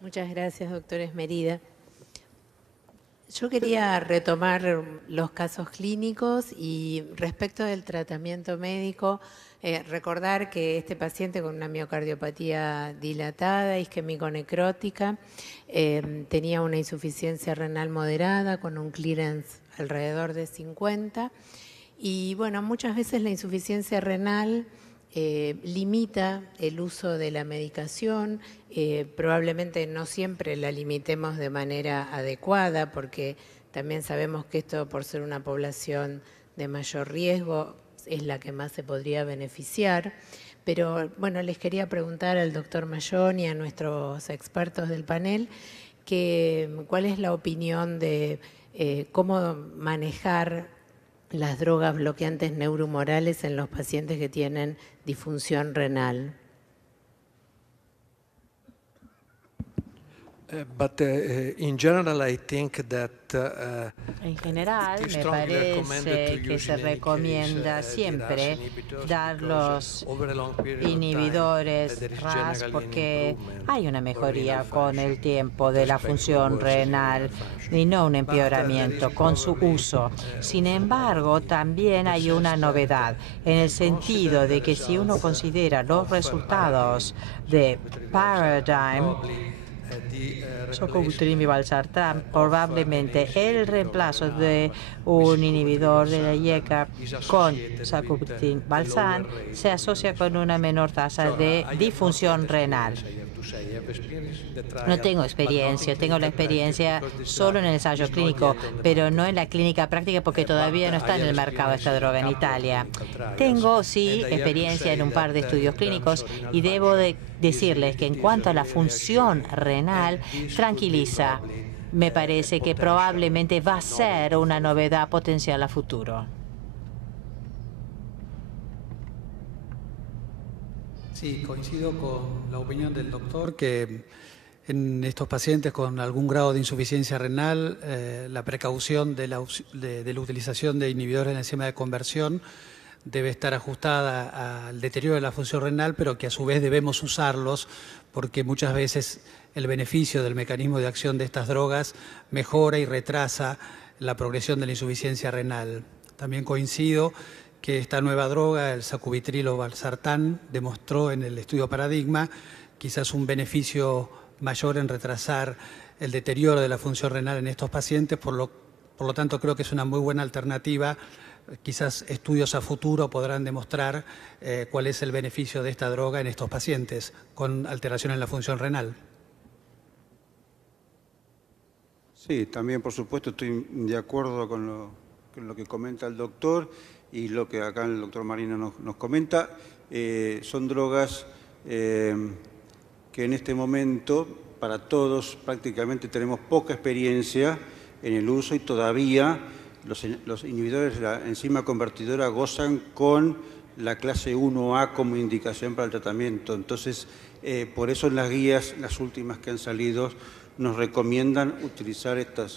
Muchas gracias, doctor Esmerida. Yo quería retomar los casos clínicos y respecto del tratamiento médico, recordar que este paciente con una miocardiopatía dilatada, isquémico-necrótica, tenía una insuficiencia renal moderada con un clearance alrededor de 50 y bueno, muchas veces la insuficiencia renal limita el uso de la medicación, probablemente no siempre la limitemos de manera adecuada porque también sabemos que esto por ser una población de mayor riesgo es la que más se podría beneficiar. Pero bueno, les quería preguntar al doctor Mayón y a nuestros expertos del panel cuál es la opinión de cómo manejar las drogas bloqueantes neuromorales en los pacientes que tienen disfunción renal. But in general, I think that En general, me parece que se recomienda siempre dar los inhibidores RAS porque hay una mejoría con el tiempo de la función renal y no un empeoramiento con su uso. Sin embargo, también hay una novedad en el sentido de que si uno considera los resultados de Paradigm, Sacubitril y Valsartán, probablemente el reemplazo de un inhibidor de la IECA con Sacubitril Valsartán se asocia con una menor tasa de disfunción renal. No tengo experiencia, tengo la experiencia solo en el ensayo clínico, pero no en la clínica práctica porque todavía no está en el mercado esta droga en Italia. Tengo, sí, experiencia en un par de estudios clínicos y debo decirles que en cuanto a la función renal, tranquiliza. Me parece que probablemente va a ser una novedad potencial a futuro. Sí, coincido con la opinión del doctor que en estos pacientes con algún grado de insuficiencia renal, la precaución de la utilización de inhibidores de la enzima de conversión debe estar ajustada al deterioro de la función renal, pero que a su vez debemos usarlos porque muchas veces el beneficio del mecanismo de acción de estas drogas mejora y retrasa la progresión de la insuficiencia renal. También coincido que esta nueva droga, el sacubitril o valsartán, demostró en el estudio Paradigma quizás un beneficio mayor en retrasar el deterioro de la función renal en estos pacientes, por lo tanto creo que es una muy buena alternativa. Quizás estudios a futuro podrán demostrar cuál es el beneficio de esta droga en estos pacientes con alteración en la función renal. Sí, también por supuesto estoy de acuerdo con lo que comenta el doctor y lo que acá el doctor Marino nos comenta. Son drogas que en este momento para todos prácticamente tenemos poca experiencia en el uso y todavía los inhibidores de la enzima convertidora gozan con la clase 1A como indicación para el tratamiento. Entonces, por eso en las guías, las últimas que han salido, nos recomiendan utilizar esta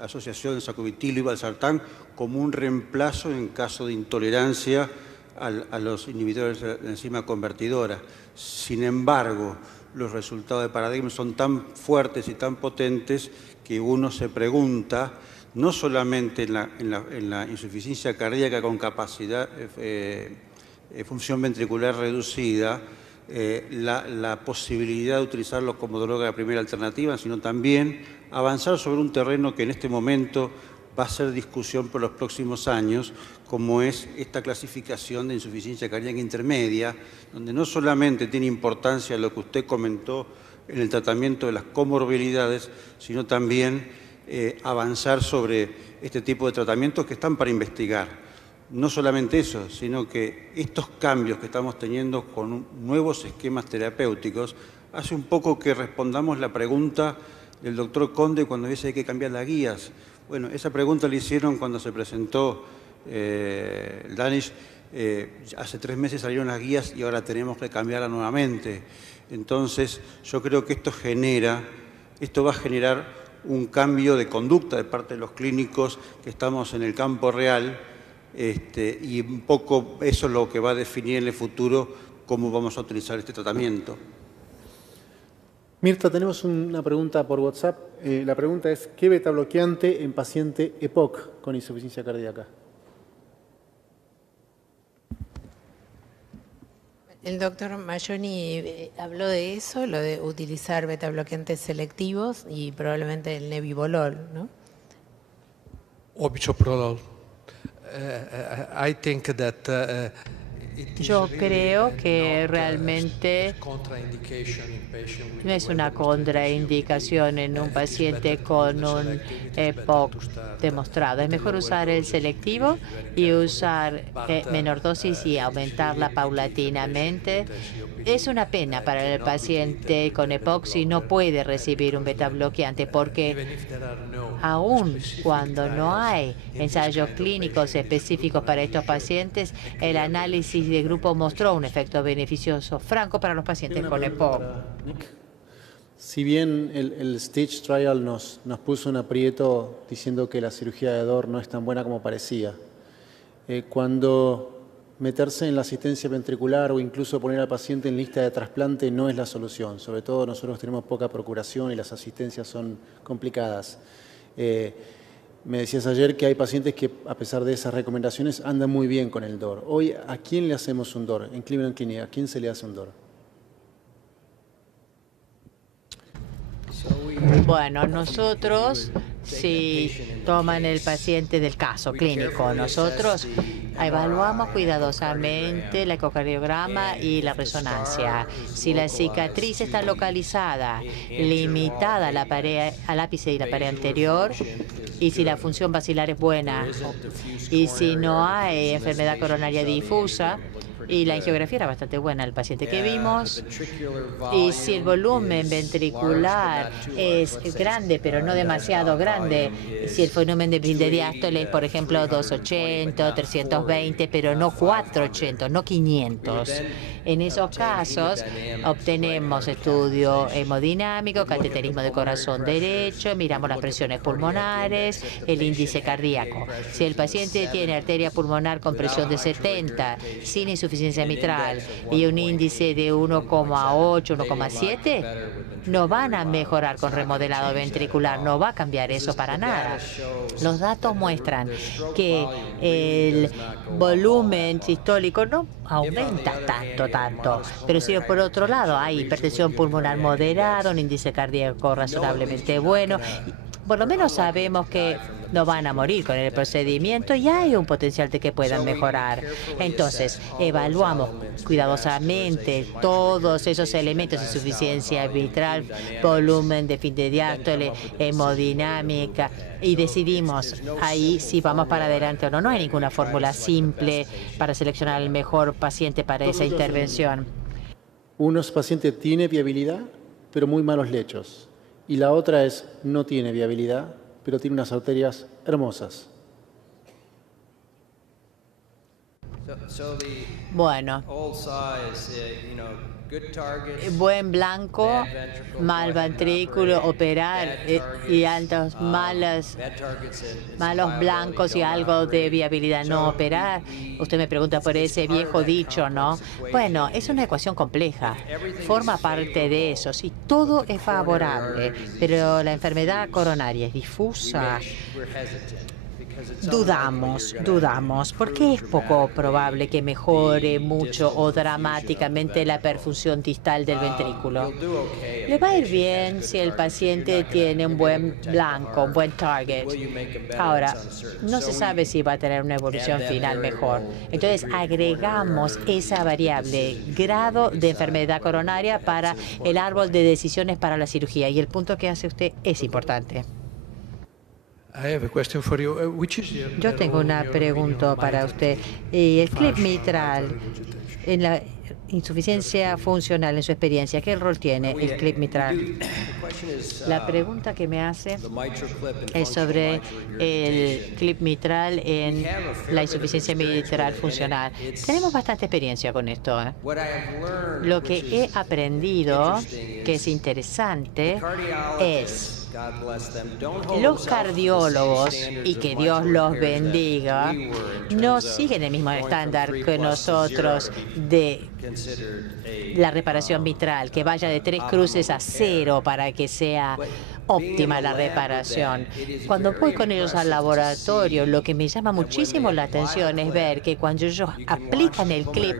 asociación de sacubitril y valsartán como un reemplazo en caso de intolerancia a los inhibidores de la enzima convertidora. Sin embargo, los resultados de Paradigma son tan fuertes y tan potentes que uno se pregunta, no solamente en la insuficiencia cardíaca con capacidad, función ventricular reducida, la posibilidad de utilizarlo como droga de primera alternativa, sino también avanzar sobre un terreno que en este momento va a ser discusión por los próximos años, como es esta clasificación de insuficiencia cardíaca intermedia, donde no solamente tiene importancia lo que usted comentó en el tratamiento de las comorbilidades, sino también avanzar sobre este tipo de tratamientos que están para investigar. No solamente eso, sino que estos cambios que estamos teniendo con nuevos esquemas terapéuticos hace un poco que respondamos la pregunta del doctor Conde cuando dice que hay que cambiar las guías. Bueno, esa pregunta la hicieron cuando se presentó el Danish. Hace 3 meses salieron las guías y ahora tenemos que cambiarlas nuevamente. Entonces, yo creo que esto va a generar un cambio de conducta de parte de los clínicos que estamos en el campo real, y un poco eso es lo que va a definir en el futuro cómo vamos a utilizar este tratamiento. Mirta, tenemos una pregunta por WhatsApp. La pregunta es, ¿qué beta bloqueante en paciente EPOC con insuficiencia cardíaca? El doctor Mayoni habló de eso, lo de utilizar beta bloqueantes selectivos y probablemente el nebivolol, ¿no? O bisoprolol. I think that yo creo que realmente no es una contraindicación en un paciente con un EPOC demostrado. Es mejor usar el selectivo y usar menor dosis y aumentarla paulatinamente. Es una pena para el paciente con EPOC si no puede recibir un beta bloqueante, porque aún cuando no hay ensayos clínicos específicos para estos pacientes, el análisis de grupo mostró un efecto beneficioso franco para los pacientes con EPOC. Si bien el STITCH Trial nos puso un aprieto diciendo que la cirugía de DOR no es tan buena como parecía, cuando meterse en la asistencia ventricular o incluso poner al paciente en lista de trasplante no es la solución. Sobre todo nosotros tenemos poca procuración y las asistencias son complicadas. Me decías ayer que hay pacientes que, a pesar de esas recomendaciones, andan muy bien con el DOR. Hoy, ¿a quién le hacemos un DOR? En Cleveland Clinic, ¿a quién se le hace un DOR? Bueno, nosotros, si toman el paciente del caso clínico, nosotros evaluamos cuidadosamente el ecocardiograma y la resonancia. Si la cicatriz está localizada, limitada al ápice y la pared anterior, y si la función basilar es buena, y si no hay enfermedad coronaria difusa, y la angiografía era bastante buena el paciente que vimos, y si el volumen ventricular es grande, pero no demasiado grande, si el volumen de diástole es, por ejemplo, 280, 320, pero no 480, no 500. En esos casos obtenemos estudio hemodinámico, cateterismo de corazón derecho, miramos las presiones pulmonares, el índice cardíaco. Si el paciente tiene arteria pulmonar con presión de 70, sin insuficiencia mitral y un índice de 1,8, 1,7, no van a mejorar con remodelado ventricular, no va a cambiar eso para nada. Los datos muestran que el volumen sistólico no aumenta tanto, pero si por otro lado hay hipertensión pulmonar moderada, un índice cardíaco razonablemente bueno, por lo menos sabemos que no van a morir con el procedimiento y hay un potencial de que puedan mejorar. Entonces, evaluamos cuidadosamente todos esos elementos: insuficiencia mitral, volumen de fin de diástole, hemodinámica, y decidimos ahí si vamos para adelante o no. No hay ninguna fórmula simple para seleccionar el mejor paciente para esa intervención. Unos pacientes tiene viabilidad, pero muy malos lechos. Y la otra es, no tiene viabilidad, pero tiene unas arterias hermosas. Bueno, buen blanco, mal ventrículo, operar y altos malos blancos y algo de viabilidad no operar. Usted me pregunta por ese viejo dicho, ¿no? Bueno, es una ecuación compleja. Forma parte de eso. Sí, todo es favorable, pero la enfermedad coronaria es difusa. Dudamos, porque es poco probable que mejore mucho o dramáticamente la perfusión distal del ventrículo. Le va a ir bien si el paciente tiene un buen blanco, un buen target. Ahora, no se sabe si va a tener una evolución final mejor. Entonces, agregamos esa variable, grado de enfermedad coronaria, para el árbol de decisiones para la cirugía. Y el punto que hace usted es importante. Yo tengo una pregunta para usted. El clip mitral en la insuficiencia funcional, en su experiencia, ¿qué rol tiene el clip mitral? La pregunta que me hace es sobre el clip mitral en la insuficiencia mitral funcional. Tenemos bastante experiencia con esto. Lo que he aprendido, que es interesante, es los cardiólogos, y que Dios los bendiga, no siguen el mismo estándar que nosotros de la reparación mitral, que vaya de 3 cruces a 0 para que sea óptima la reparación. Cuando voy con ellos al laboratorio, lo que me llama muchísimo la atención es ver que cuando ellos aplican el clip,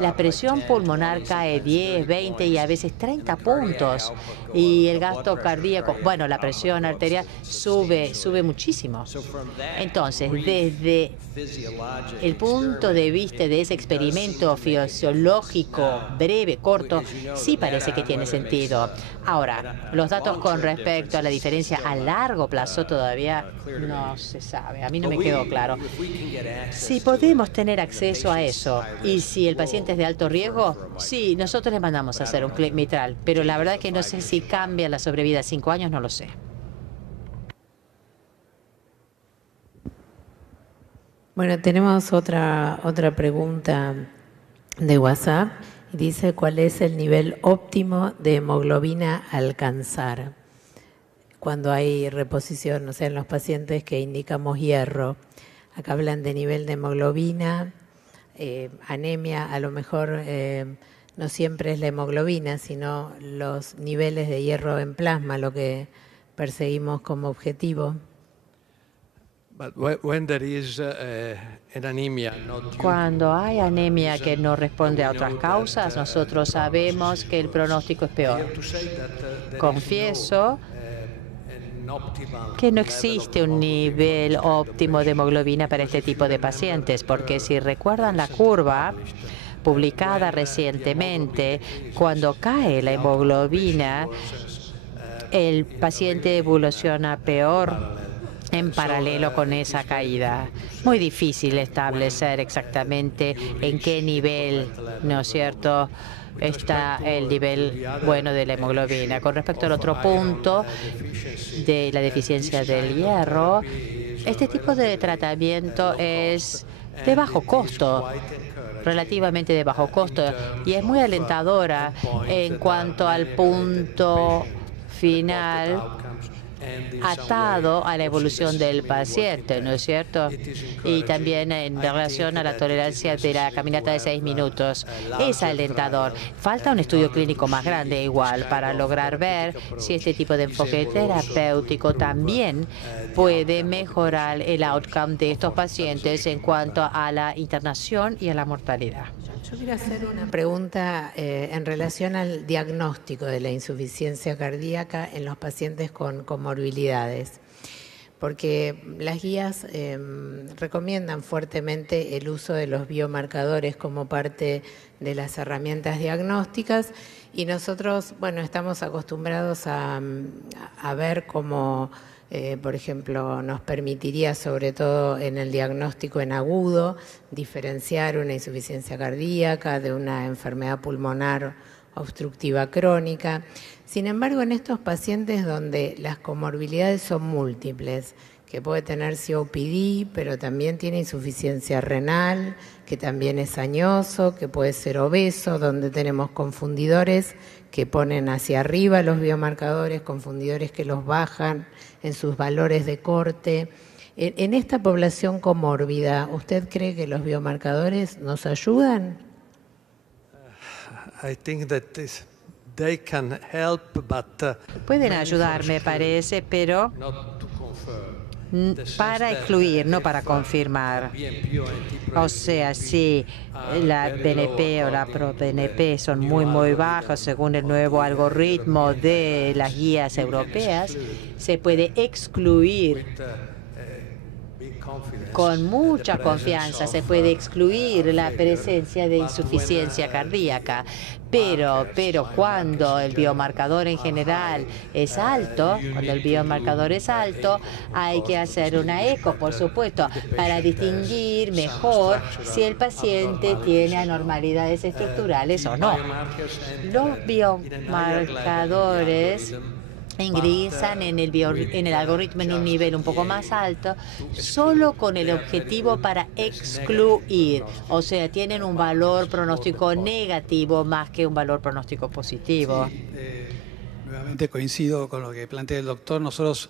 la presión pulmonar cae 10, 20 y a veces 30 puntos. Y el gasto cardíaco, bueno, la presión arterial sube muchísimo. Entonces, desde el punto de vista de ese experimento fisiológico breve, corto, sí parece que tiene sentido. Ahora, los datos con respecto a la diferencia a largo plazo todavía no se sabe. A mí no me quedó claro. Si podemos tener acceso a eso y si el paciente es de alto riesgo, sí, nosotros le mandamos a hacer un clip mitral, pero la verdad que no sé si cambia la sobrevida a 5 años, no lo sé. Bueno, tenemos otra pregunta de WhatsApp. Dice, ¿cuál es el nivel óptimo de hemoglobina a alcanzar cuando hay reposición, o sea, en los pacientes que indicamos hierro? Acá hablan de nivel de hemoglobina, anemia, a lo mejor no siempre es la hemoglobina, sino los niveles de hierro en plasma, lo que perseguimos como objetivo. Cuando hay anemia que no responde a otras causas, nosotros sabemos que el pronóstico es peor. Confieso que no existe un nivel óptimo de hemoglobina para este tipo de pacientes, porque si recuerdan la curva publicada recientemente, cuando cae la hemoglobina, el paciente evoluciona peor en paralelo con esa caída. Muy difícil establecer exactamente en qué nivel, ¿no es cierto?, está el nivel bueno de la hemoglobina. Con respecto al otro punto de la deficiencia del hierro, este tipo de tratamiento es de bajo costo, relativamente de bajo costo, y es muy alentadora en cuanto al punto final atado a la evolución del paciente, ¿no es cierto? Y también en relación a la tolerancia de la caminata de 6 minutos. Es alentador. Falta un estudio clínico más grande igual para lograr ver si este tipo de enfoque terapéutico también puede mejorar el outcome de estos pacientes en cuanto a la internación y a la mortalidad. Yo quiero hacer una pregunta en relación al diagnóstico de la insuficiencia cardíaca en los pacientes con comorbilidades, porque las guías recomiendan fuertemente el uso de los biomarcadores como parte de las herramientas diagnósticas y nosotros, bueno, estamos acostumbrados a ver cómo, por ejemplo, nos permitiría, sobre todo en el diagnóstico en agudo, diferenciar una insuficiencia cardíaca de una enfermedad pulmonar obstructiva crónica. Sin embargo, en estos pacientes donde las comorbilidades son múltiples, que puede tener COPD, pero también tiene insuficiencia renal, que también es añoso, que puede ser obeso, donde tenemos confundidores que ponen hacia arriba los biomarcadores, confundidores que los bajan en sus valores de corte. En esta población comórbida, ¿usted cree que los biomarcadores nos ayudan? Pueden ayudar, me parece, pero para excluir, no para confirmar. O sea, si la BNP o la ProBNP son muy bajos según el nuevo algoritmo de las guías europeas, se puede excluir con mucha confianza, se puede excluir la presencia de insuficiencia cardíaca, pero cuando el biomarcador en general es alto, hay que hacer una eco, por supuesto, para distinguir mejor si el paciente tiene anormalidades estructurales o no. Los biomarcadores ingresan en el algoritmo en un nivel un poco más alto, solo con el objetivo para excluir. O sea, tienen un valor pronóstico negativo más que un valor pronóstico positivo. Sí, nuevamente coincido con lo que plantea el doctor. Nosotros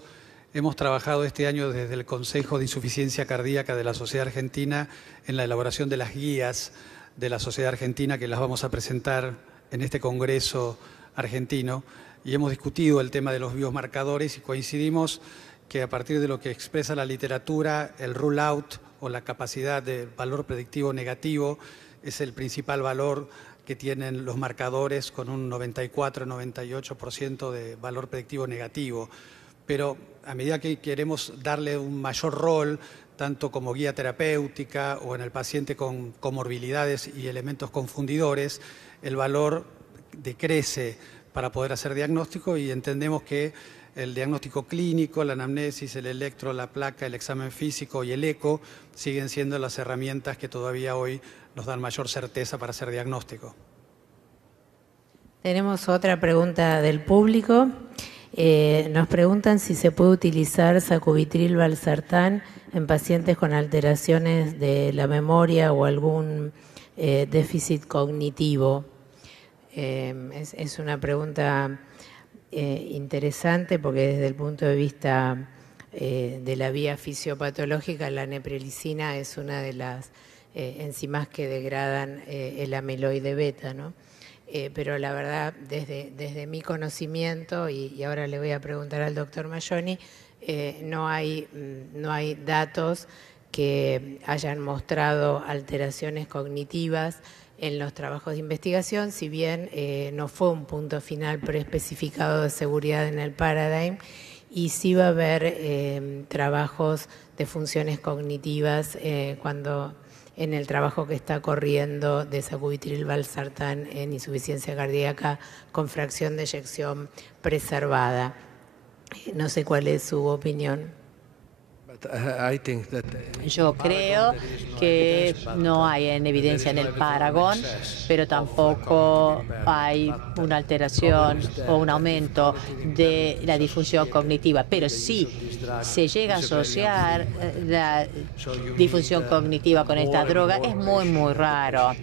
hemos trabajado este año desde el Consejo de Insuficiencia Cardíaca de la Sociedad Argentina en la elaboración de las guías de la Sociedad Argentina que las vamos a presentar en este Congreso argentino y hemos discutido el tema de los biomarcadores y coincidimos que a partir de lo que expresa la literatura, el rule out o la capacidad de valor predictivo negativo es el principal valor que tienen los marcadores con un 94-98% de valor predictivo negativo. Pero a medida que queremos darle un mayor rol, tanto como guía terapéutica o en el paciente con comorbilidades y elementos confundidores, el valor decrece para poder hacer diagnóstico y entendemos que el diagnóstico clínico, la anamnesis, el electro, la placa, el examen físico y el eco siguen siendo las herramientas que todavía hoy nos dan mayor certeza para hacer diagnóstico. Tenemos otra pregunta del público. Nos preguntan si se puede utilizar sacubitril/valsartán en pacientes con alteraciones de la memoria o algún déficit cognitivo. Es una pregunta interesante porque desde el punto de vista de la vía fisiopatológica, la neprilicina es una de las enzimas que degradan el amiloide beta, ¿no? Pero la verdad, desde mi conocimiento, y ahora le voy a preguntar al doctor Mayoni, no hay datos que hayan mostrado alteraciones cognitivas en los trabajos de investigación, si bien no fue un punto final preespecificado de seguridad en el Paradigm, y sí va a haber trabajos de funciones cognitivas en el trabajo que está corriendo de sacubitril/valsartán en insuficiencia cardíaca con fracción de eyección preservada. No sé cuál es su opinión. Yo creo que no hay evidencia en el Paragon, pero tampoco hay una alteración o un aumento de la disfunción cognitiva. Pero sí se llega a asociar la disfunción cognitiva con esta droga, es muy, muy raro.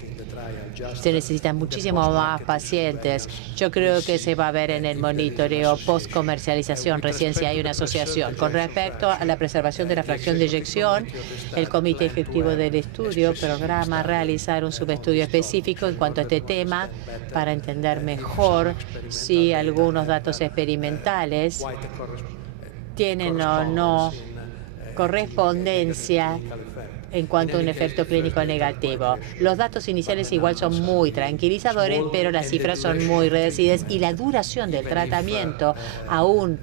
Se necesitan muchísimos más pacientes. Yo creo que se va a ver en el monitoreo post-comercialización, recién si hay una asociación. Con respecto a la preservación de la fracción de eyección, el Comité Ejecutivo del Estudio programa realizar un subestudio específico en cuanto a este tema para entender mejor si algunos datos experimentales tienen o no correspondencia en cuanto a un efecto clínico negativo. Los datos iniciales igual son muy tranquilizadores, pero las cifras son muy reducidas y la duración del tratamiento, aún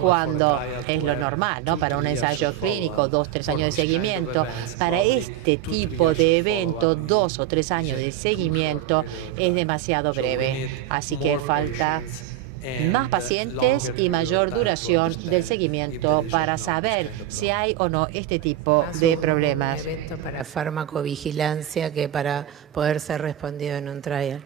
cuando es lo normal, ¿no? Para un ensayo clínico, 2 o 3 años de seguimiento. Para este tipo de evento, 2 o 3 años de seguimiento es demasiado breve. Así que falta más pacientes y mayor duración del seguimiento para saber si hay o no este tipo de problemas. Un evento para farmacovigilancia que para poder ser respondido en un trial.